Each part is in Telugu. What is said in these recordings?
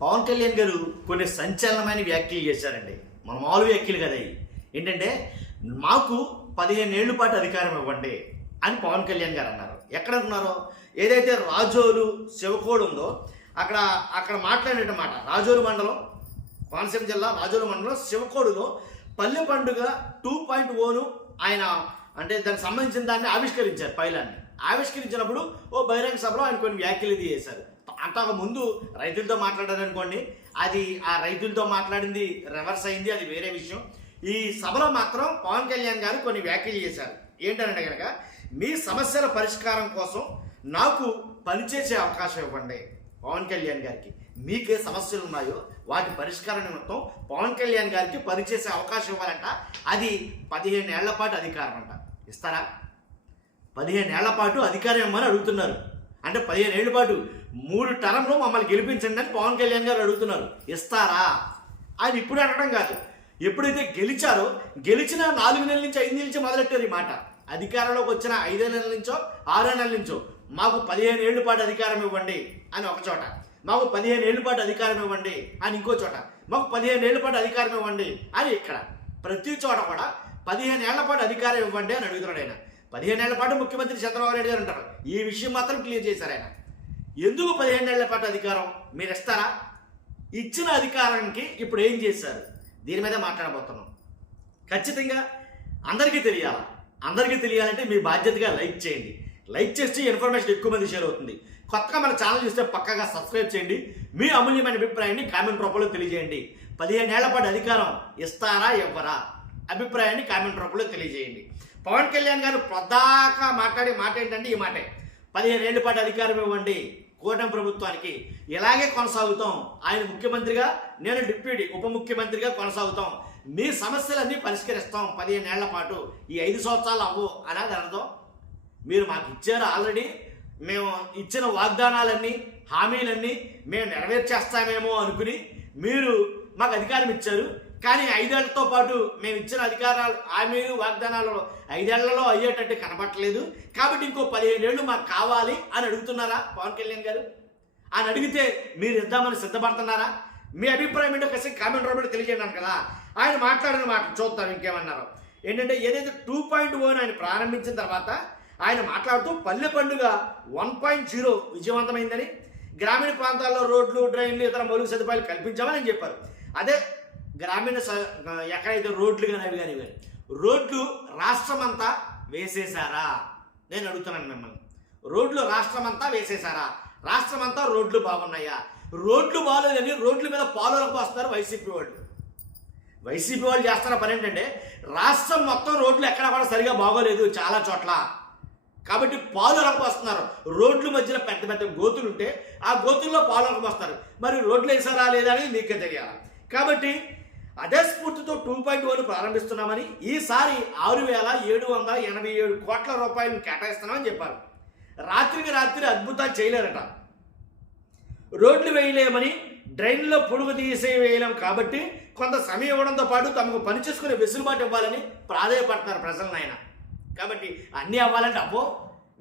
పవన్ కళ్యాణ్ గారు కొన్ని సంచలనమైన వ్యాఖ్యలు చేశారండి. మన మామూలు వ్యాఖ్యలు కదా. ఏంటంటే మాకు 15 ఏళ్ల పాటు అధికారం ఇవ్వండి అని పవన్ కళ్యాణ్ గారు అన్నారు. ఎక్కడ అనుకున్నారో, ఏదైతే రాజోలు శివకోడు ఉందో అక్కడ మాట్లాడిన మాట. రాజోలు మండలం, కోనసీమ జిల్లా రాజోలు మండలం శివకోడులో పల్లె పండుగ 2.0ను ఆయన అంటే దానికి సంబంధించిన దాన్ని ఆవిష్కరించారు. పైలాన్ని ఆవిష్కరించినప్పుడు బహిరంగ సభలో ఆయన కొన్ని వ్యాఖ్యలు చేశారు. అంతకు ముందు రైతులతో మాట్లాడారు అనుకోండి, అది ఆ రైతులతో మాట్లాడింది రివర్స్ అయింది, అది వేరే విషయం. ఈ సభలో మాత్రం పవన్ కళ్యాణ్ గారు కొన్ని వ్యాఖ్యలు చేశారు. ఏంటంటే కనుక, మీ సమస్యల పరిష్కారం కోసం నాకు పనిచేసే అవకాశం ఇవ్వండి. పవన్ కళ్యాణ్ గారికి మీకే సమస్యలు ఉన్నాయో వాటి పరిష్కారం నిమిత్తం పవన్ కళ్యాణ్ గారికి పనిచేసే అవకాశం ఇవ్వాలంట. అది 15 ఏళ్ల పాటు అధికారం అంట. ఇస్తారా? 15 ఏళ్ల పాటు అధికారం ఇవ్వమని అడుగుతున్నారు. అంటే 15 ఏళ్ల పాటు 3 టర్మ్లో మమ్మల్ని గెలిపించండి అని పవన్ కళ్యాణ్ గారు అడుగుతున్నారు. ఇస్తారా? ఆయన ఇప్పుడు అడగడం కాదు, ఎప్పుడైతే గెలిచారో గెలిచిన 4 నెలల నుంచి 5 నెలల నుంచి మొదలెట్టారు ఈ మాట. అధికారంలోకి వచ్చిన 5 నెలల నుంచో 6 నెలల నుంచో మాకు 15 ఏళ్ల పాటు అధికారం ఇవ్వండి అని ఒక చోట, మాకు 15 ఏళ్ల పాటు అధికారం ఇవ్వండి అని ఇంకో చోట, మాకు 15 ఏళ్ల పాటు అధికారం ఇవ్వండి అని ఇక్కడ. ప్రతి చోట కూడా 15 ఏళ్ల పాటు అధికారం ఇవ్వండి అని అడుగుతున్నాడు ఆయన. 15 ఏళ్ల పాటు ముఖ్యమంత్రి చంద్రబాబు నాయుడు గారు ఉంటారు. ఈ విషయం మాత్రం క్లియర్ చేశారు ఆయన. ఎందుకు 15 ఏళ్ల పాటు అధికారం మీరు ఇస్తారా? ఇచ్చిన అధికారానికి ఇప్పుడు ఏం చేశారు? దీని మీద మాట్లాడబోతున్నాం. ఖచ్చితంగా అందరికీ తెలియాలా? అందరికీ తెలియాలంటే మీ బాధ్యతగా లైక్ చేయండి. లైక్ చేస్తే ఇన్ఫర్మేషన్ ఎక్కువ మంది షేర్ అవుతుంది. కొత్తగా మన ఛానల్ చూస్తే పక్కగా సబ్స్క్రైబ్ చేయండి. మీ అమూల్యమైన అభిప్రాయాన్ని కామెంట్ రూపంలో తెలియజేయండి. 15 ఏళ్ల పాటు అధికారం ఇస్తారా ఇవ్వరా? అభిప్రాయాన్ని కామెంట్ రూపంలో తెలియజేయండి. పవన్ కళ్యాణ్ గారు ప్రధాక మాట్లాడే మాట ఏంటంటే ఈ మాటే. 15 ఏళ్ల పాటు అధికారం ఇవ్వండి కూటమి ప్రభుత్వానికి, ఇలాగే కొనసాగుతాం. ఆయన ముఖ్యమంత్రిగా, నేను డిప్యూటీ ఉప ముఖ్యమంత్రిగా కొనసాగుతాం. మీ సమస్యలన్నీ పరిష్కరిస్తాం 15 ఏళ్ల పాటు. ఈ 5 సంవత్సరాలు అవ్వు అనేది అర్థం. మీరు మాకు ఇచ్చారు ఆల్రెడీ, మేము ఇచ్చిన వాగ్దానాలన్నీ హామీలన్నీ మేము నెరవేర్చేస్తామేమో అనుకుని మీరు మాకు అధికారం ఇచ్చారు. కానీ 5 ఏళ్లతో పాటు మేము ఇచ్చిన అధికారాలు హామీలు వాగ్దానాలు 5 ఏళ్లలో అయ్యేటట్టు కనపట్టలేదు. కాబట్టి ఇంకో 15 ఏళ్ళు మాకు కావాలి అని అడుగుతున్నారా పవన్ కళ్యాణ్ గారు? అని అడిగితే మీరు ఇద్దామని సిద్ధపడుతున్నారా? మీ అభిప్రాయం ఏంటో కాసేపు కామెంట్ రూపంలో తెలియజేయడానికి కదా. ఆయన మాట్లాడిన మాట చూద్దాం ఇంకేమన్నారో. ఏంటంటే ఏదైతే 2.0 ఆయన ప్రారంభించిన తర్వాత ఆయన మాట్లాడుతూ పల్లె పండుగ 1.0 విజయవంతమైందని, గ్రామీణ ప్రాంతాల్లో రోడ్లు, డ్రైన్లు, ఇతర మౌలిక సదుపాయాలు కల్పించామని ఆయన చెప్పారు. అదే గ్రామీణ ఎక్కడైతే రోడ్లు కానీ అవి కానీ రోడ్లు రాష్ట్రమంతా వేసేశారా? నేను అడుగుతున్నాను మిమ్మల్ని. రోడ్లు రాష్ట్రమంతా వేసేశారా? రాష్ట్రమంతా రోడ్లు బాగున్నాయా? రోడ్లు బాగోలేదని రోడ్ల మీద పాలనకు వస్తారు వైసీపీ వాళ్ళు. వైసీపీ వాళ్ళు చేస్తున్న పని ఏంటంటే, రాష్ట్రం మొత్తం రోడ్లు ఎక్కడా కూడా సరిగా బాగోలేదు చాలా చోట్ల, కాబట్టి పాలనకు వస్తున్నారు. రోడ్ల మధ్యలో పెద్ద పెద్ద గోతులు ఉంటే ఆ గోతుల్లో పాలనకు వస్తారు. మరి రోడ్లు వేసారా లేదా అనేది మీకే తెలియాలి. కాబట్టి అదే స్ఫూర్తితో 2.0 ప్రారంభిస్తున్నామని, ఈసారి 6,787 కోట్ల రూపాయలు కేటాయిస్తున్నామని చెప్పారు. రాత్రికి రాత్రి అద్భుతాలు చేయలేరట. రోడ్లు వేయలేమని, డ్రైన్లో పొడుగు వేయలేం కాబట్టి కొంత సమయం ఇవ్వడంతో పాటు తమకు పని చేసుకునే వెసులుబాటు ఇవ్వాలని ప్రాధాయపడుతున్నారు ప్రజలను ఆయన. కాబట్టి అన్నీ అవ్వాలంటే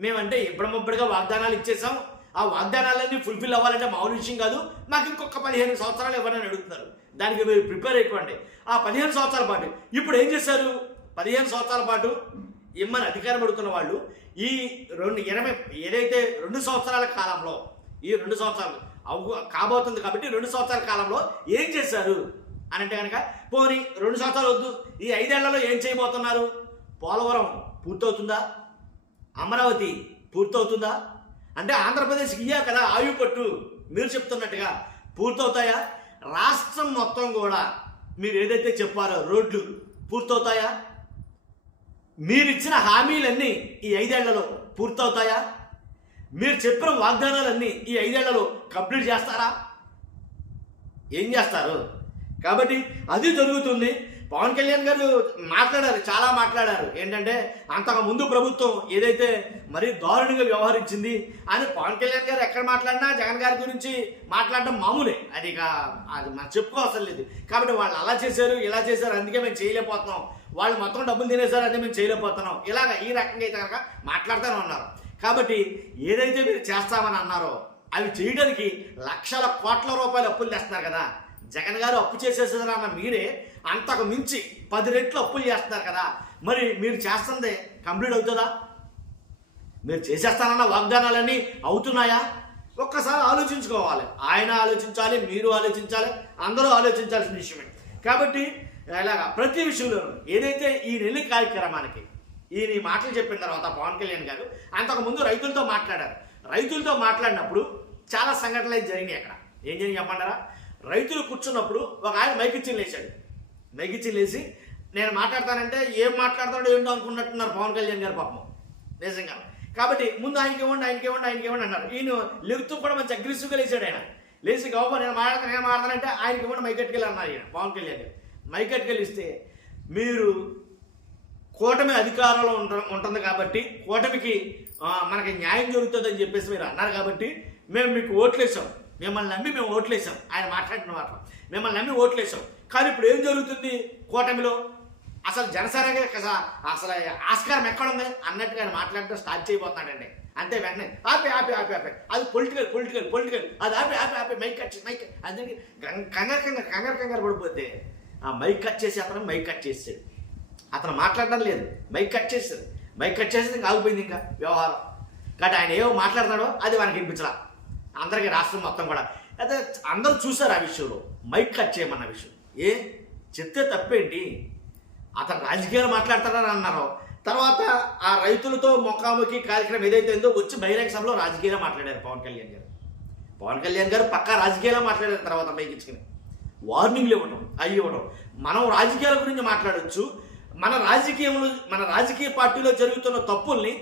మేమంటే ఇప్పుడముప్పుడుగా వాగ్దానాలు ఇచ్చేసాం, ఆ వాగ్దానాలన్నీ ఫుల్ఫిల్ అవ్వాలంటే మామూలు విషయం కాదు, మాకు ఇంకొక 15 సంవత్సరాలు ఇవ్వాలని అడుగుతున్నారు. దానికి మీరు ప్రిపేర్ అయిపోండి. ఆ 15 సంవత్సరాల పాటు ఇప్పుడు ఏం చేశారు? 15 సంవత్సరాల పాటు ఇమ్మని అధికారం అడుగుతున్న వాళ్ళు ఈ ఏదైతే 2 సంవత్సరాల కాలంలో, ఈ 2 సంవత్సరాలు కాబోతుంది కాబట్టి 2 సంవత్సరాల కాలంలో ఏం చేశారు అని అంటే కనుక, పోనీ 2 సంవత్సరాలు వద్దు, ఈ 5 ఏళ్లలో ఏం చేయబోతున్నారు? పోలవరం పూర్తవుతుందా? అమరావతి పూర్తవుతుందా? అంటే ఆంధ్రప్రదేశ్కి ఇయ్యా కదా ఆయుపట్టు, మీరు చెప్తున్నట్టుగా పూర్తవుతాయా? రాష్ట్రం మొత్తం కూడా మీరు ఏదైతే చెప్పారో రోడ్లు పూర్తవుతాయా? మీరిచ్చిన హామీలన్నీ ఈ 5 ఏళ్లలో పూర్తవుతాయా? మీరు చెప్పిన వాగ్దానాలన్నీ ఈ 5 ఏళ్లలో కంప్లీట్ చేస్తారా? ఏం చేస్తారు? కాబట్టి అది జరుగుతుంది. పవన్ కళ్యాణ్ గారు మాట్లాడారు, చాలా మాట్లాడారు. ఏంటంటే అంతకు ముందు ప్రభుత్వం ఏదైతే మరీ దారుణంగా వ్యవహరించింది అని. పవన్ కళ్యాణ్ గారు ఎక్కడ మాట్లాడినా జగన్ గారి గురించి మాట్లాడడం మామూలే, అది మనం చెప్పుకోవసరం లేదు. కాబట్టి వాళ్ళు అలా చేశారు, ఇలా చేశారు, అందుకే మేము చేయలేకపోతున్నాం, వాళ్ళు మొత్తం డబ్బులు తినేశారు, అందుకే మేము చేయలేకపోతున్నాం, ఇలాగ ఈ రకంగా అయితే కనుక మాట్లాడుతూనే ఉన్నారు. కాబట్టి ఏదైతే మీరు చేస్తామని అన్నారో అవి చేయడానికి లక్షల కోట్ల రూపాయలు అప్పులు తెస్తున్నారు కదా. జగన్ గారు అప్పు చేసేసారన్న మీరే అంతకు మించి 10 రెట్లు అప్పులు చేస్తున్నారు కదా. మరి మీరు చేస్తుంది కంప్లీట్ అవుతుందా? మీరు చేసేస్తానన్న వాగ్దానాలన్నీ అవుతున్నాయా? ఒక్కసారి ఆలోచించుకోవాలి. ఆయన ఆలోచించాలి, మీరు ఆలోచించాలి, అందరూ ఆలోచించాల్సిన విషయమే. కాబట్టి ఇలాగా ప్రతి విషయంలో ఏదైతే ఈ నెల్లి కార్యక్రమానికి ఈయన ఈ మాటలు చెప్పిన తర్వాత పవన్ కళ్యాణ్ గారు అంతకుముందు రైతులతో మాట్లాడారు. రైతులతో మాట్లాడినప్పుడు చాలా సంఘటనలు అయితే జరిగినాయి. అక్కడ ఏం జరిగి చెప్పంటారా? రైతులు కూర్చున్నప్పుడు ఒక ఆయన మైకిచ్చిని లేచాడు. మైకిచ్చిని లేచి నేను మాట్లాడతానంటే ఏం మాట్లాడతాడో ఏంటో అనుకున్నట్టున్నారు పవన్ కళ్యాణ్ గారు పాపం నిజంగా. కాబట్టి ముందు ఆయనకి ఇవ్వండి అన్నారు. ఈయన లెగుతూ కూడా మంచి అగ్రెసివ్గా లేచాడు. ఆయన లేచి గౌబా నేను మాట్లాడతానంటే ఆయనకి ఇవ్వండి మైకెట్టుకెళ్ళి అన్నారు ఈయన పవన్ కళ్యాణ్ గారు. మైకెట్టుకెళ్ళి ఇస్తే మీరు కూటమి అధికారంలో ఉంటుంది కాబట్టి కూటమికి మనకి న్యాయం జరుగుతుందని చెప్పేసి మీరు అన్నారు కాబట్టి మేము మీకు ఓట్లేసాం, మిమ్మల్ని నమ్మి మేము ఓట్లేసాం. ఆయన మాట్లాడిన మాట మిమ్మల్ని నమ్మి ఓట్లేసాం. కానీ ఇప్పుడు ఏం జరుగుతుంది కూటమిలో? అసలు జనసేనకి అసలు ఆస్కారం ఎక్కడుంది అన్నట్టుగా ఆయన మాట్లాడటం స్టార్ట్ చేయబోతున్నాడండి. అంతే వెంటనే ఆపే అది పొలిటికల్ అది ఆపే మైక్ అందరికి కంగారు పడిపోతే ఆ మైక్ కట్ చేసి మైక్ కట్ చేసాడు. అతను మాట్లాడడం లేదు, మైక్ కట్ చేసేది ఇంకా ఆగిపోయింది ఇంకా వ్యవహారం. కాబట్టి ఆయన ఏమో మాట్లాడతాడో అది మనకి వినిపించరా అందరికీ రాష్ట్రం మొత్తం కూడా. అయితే అందరూ చూశారు ఆ విషయంలో మైక్ కట్ చేయమన్న విషయం. చెప్తే తప్పేంటి? అతను రాజకీయాలు మాట్లాడతాడని అన్నారు. తర్వాత ఆ రైతులతో ముఖాముఖి కార్యక్రమం ఏదైతే ఉందో వచ్చి బహిరంగ సభలో రాజకీయాలు మాట్లాడారు పవన్ కళ్యాణ్ గారు పక్కా రాజకీయాలు మాట్లాడారు. తర్వాత మైక్ ఇచ్చుకుని వార్నింగ్లు ఇవ్వడం మనం రాజకీయాల గురించి మాట్లాడవచ్చు. మన రాజకీయ పార్టీలో జరుగుతున్న తప్పుల్ని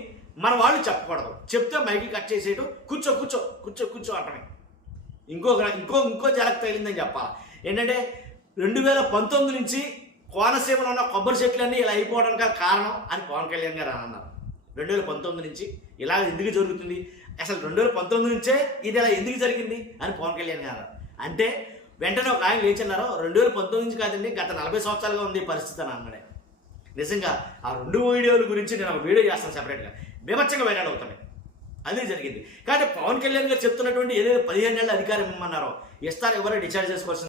మన వాళ్ళు చెప్పకూడదు. చెప్తే మైకి కట్ చేసేయడం, కూర్చో అంటమే. ఇంకో జలక్ తగిలిందని చెప్పాలి. ఏంటంటే 2019 నుంచి కోనసీమలో ఉన్న కొబ్బరి చెట్లన్నీ ఇలా అయిపోవడానికి కారణం అని పవన్ కళ్యాణ్ గారు అన్నారు. 2019 నుంచి ఇలా ఎందుకు జరుగుతుంది, అసలు 2019 నుంచే ఇది ఇలా ఎందుకు జరిగింది అని పవన్ కళ్యాణ్ గారు అంటే వెంటనే ఒక ఆయన లేచన్నారు. 2019 నుంచి కాదండి, గత 40 సంవత్సరాలుగా ఉంది పరిస్థితి అని అన్నాడు. నిజంగా ఆ 2 వీడియోల గురించి నేను ఒక వీడియో చేస్తాను సెపరేట్గా, బీభత్సంగా వైరల్ అవుతున్నాయి. అదే జరిగింది. కానీ పవన్ కళ్యాణ్ గారు చెప్తున్నటువంటి ఏదైతే 15 ఏళ్ళ అధికారం ఇమ్మన్నారో ఇస్తారు, ఎవరో డిసైడ్ చేసుకోవాల్సింది.